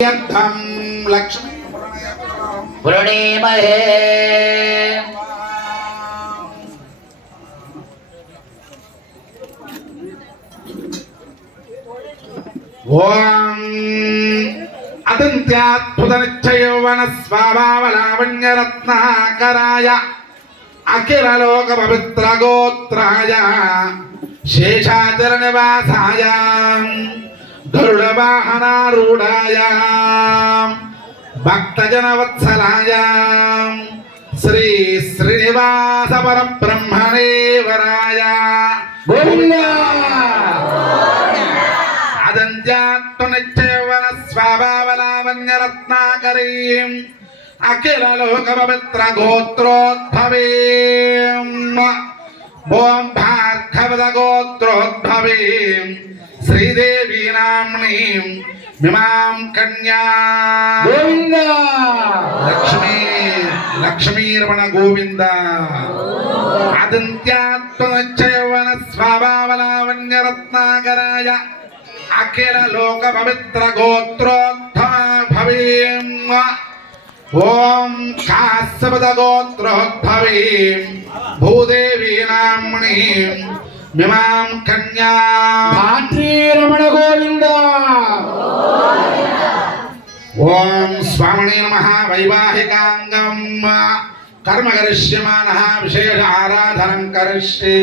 लक्ष्मी प्रणेमहे ओम अदंत्याद्भुत निश्चयौवन स्वाभावलावण्य रत्नाकराय अखिल लोक पवित्र गोत्राय शेषाचल निवासाय गरुड़ वाहनारूढ़ाय भक्तजन वत्सलाय श्री श्रीनिवास परब्रह्मणे वराय अदंत्यात्मनिश्चयवन स्वाभावलावण्य रत्नाकरीं अखिल लोक पवित्र गोत्रोद्भवीं ओम भार्गवद गोत्रोद्भवीं श्रीदेवी नाम्नीं मिमां कन्या गोविंद लक्ष्मी रमण गोविंद अदंत्यात्मनिश्चयवन स्वाभावलावण्य रत्नाकराय अखिल लोक पवित्र गोत्रोद्भवीं ओम काश्यपद गोत्रोद्भवीं भूदेवी नाम्नीं मिमां कन्या रमण गोविंद ओम स्वामिने नमः वैवाहिकांगम कर्म करिष्यमानः विशेष आराधनं करिष्ये।